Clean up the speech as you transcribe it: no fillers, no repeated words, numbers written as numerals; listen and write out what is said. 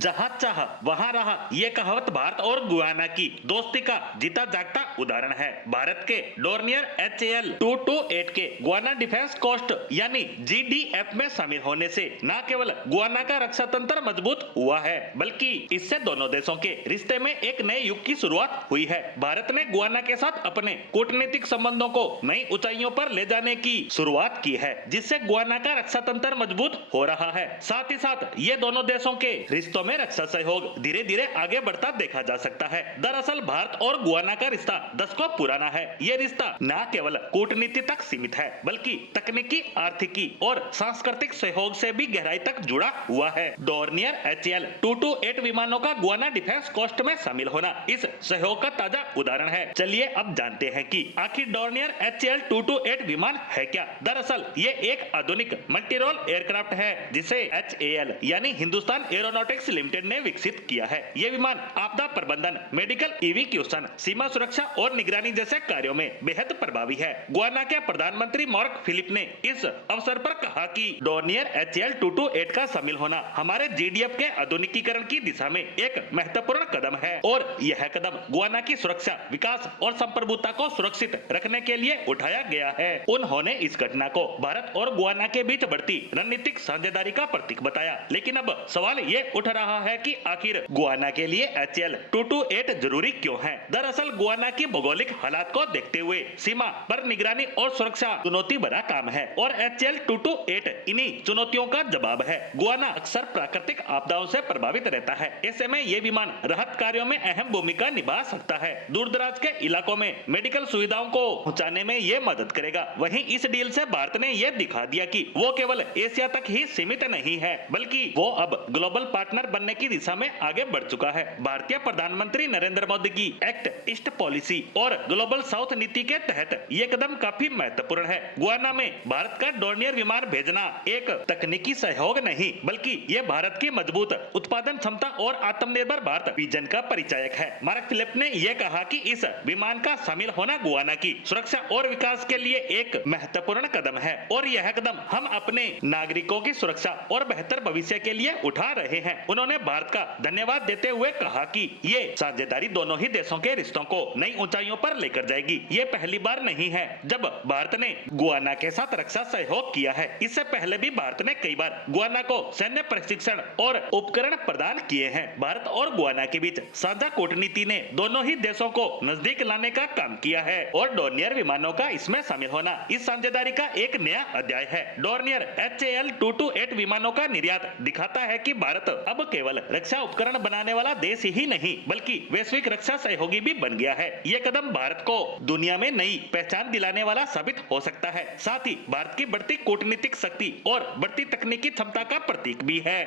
जहां चाह वहां रहा, ये कहावत भारत और गुयाना की दोस्ती का जीता जागता उदाहरण है। भारत के डोर्नियर HAL 228 के गुयाना डिफेंस कोस्ट यानी GDF में शामिल होने से न केवल गुयाना का रक्षा तंत्र मजबूत हुआ है, बल्कि इससे दोनों देशों के रिश्ते में एक नए युग की शुरुआत हुई है। भारत ने गुयाना के साथ अपने कूटनीतिक संबंधों को नई ऊंचाइयों पर ले जाने की शुरुआत की है, जिससे गुयाना का रक्षा तंत्र मजबूत हो रहा है। साथ ही साथ ये दोनों देशों के रिश्तों में रक्षा सहयोग धीरे धीरे आगे बढ़ता देखा जा सकता है। दरअसल भारत और गुयाना का रिश्ता दशकों पुराना है। ये रिश्ता न केवल कूटनीति तक सीमित है, बल्कि तकनीकी, आर्थिकी और सांस्कृतिक सहयोग से भी गहराई तक जुड़ा हुआ है। डोर्नियर HAL 228 विमानों का गुयाना डिफेंस कोस्ट में शामिल होना इस सहयोग का ताजा उदाहरण है। चलिए अब जानते हैं कि आखिर डोर्नियर HAL 228 विमान है क्या। दरअसल ये एक आधुनिक मल्टी रोल एयरक्राफ्ट है, जिसे HAL यानी हिंदुस्तान एरोनॉटिक्स लिमिटेड ने विकसित किया है। ये विमान आपदा प्रबंधन, मेडिकल इवैक्यूएशन, सीमा सुरक्षा और निगरानी जैसे कार्यों में बेहद प्रभावी है। गुयाना के प्रधानमंत्री मार्क फिलिप ने इस अवसर पर कहा कि डोर्नियर HAL 228 का शामिल होना हमारे GDF के आधुनिकीकरण की दिशा में एक महत्वपूर्ण कदम है और यह कदम गुयाना की सुरक्षा, विकास और संप्रभुता को सुरक्षित रखने के लिए उठाया गया है। उन्होंने इस घटना को भारत और गुयाना के बीच बढ़ती रणनीतिक साझेदारी का प्रतीक बताया। लेकिन अब सवाल ये उठ रहा है कि आखिर गुयाना के लिए HAL 228 जरूरी क्यों है। दरअसल गुयाना की भौगोलिक हालात को देखते हुए सीमा पर निगरानी और सुरक्षा चुनौती भरा काम है और HAL 228 इन्हीं चुनौतियों का जवाब है। गुयाना अक्सर प्राकृतिक आपदाओं से प्रभावित रहता है। ऐसे में ये विमान राहत कार्यों में अहम भूमिका निभा सकता है। दूर दराज के इलाकों में मेडिकल सुविधाओं को पहुंचाने में ये मदद करेगा। वहीं इस डील से भारत ने यह दिखा दिया कि वो केवल एशिया तक ही सीमित नहीं है, बल्कि वो अब ग्लोबल पार्टनर बनने की दिशा में आगे बढ़ चुका है। भारतीय प्रधानमंत्री नरेंद्र मोदी की एक्ट ईस्ट पॉलिसी और ग्लोबल साउथ नीति के तहत ये कदम काफी महत्वपूर्ण है। गुयाना में भारत का डोर्नियर विमान भेजना एक तकनीकी सहयोग नहीं, बल्कि ये भारत की मजबूत उत्पादन क्षमता और आत्मनिर्भर भारत विजन का परिचायक है। मार्क फिलिप ने यह कहा कि इस विमान का शामिल होना गुयाना की सुरक्षा और विकास के लिए एक महत्वपूर्ण कदम है और यह कदम हम अपने नागरिकों की सुरक्षा और बेहतर भविष्य के लिए उठा रहे हैं। उन्होंने भारत का धन्यवाद देते हुए कहा कि ये साझेदारी दोनों ही देशों के रिश्तों को नई ऊंचाइयों पर लेकर जाएगी। ये पहली बार नहीं है जब भारत ने गुयाना के साथ रक्षा सहयोग किया है। इससे पहले भी भारत ने कई बार गुयाना को सैन्य प्रशिक्षण और उपकरण प्रदान किए हैं। भारत और गुयाना के बीच साझा कूटनीति ने दोनों ही देशों को नजदीक लाने का काम किया है और डोर्नियर विमानों का इसमें शामिल होना इस साझेदारी का एक नया अध्याय है। डोर्नियर HAL 228 विमानों का निर्यात दिखाता है कि भारत अब केवल रक्षा उपकरण बनाने वाला देश ही नहीं, बल्कि वैश्विक रक्षा सहयोगी भी बन गया है। ये कदम भारत को दुनिया में नई पहचान दिलाने वाला साबित हो सकता है। साथ ही भारत की बढ़ती कूटनीतिक शक्ति और बढ़ती तकनीकी क्षमता का प्रतीक भी है।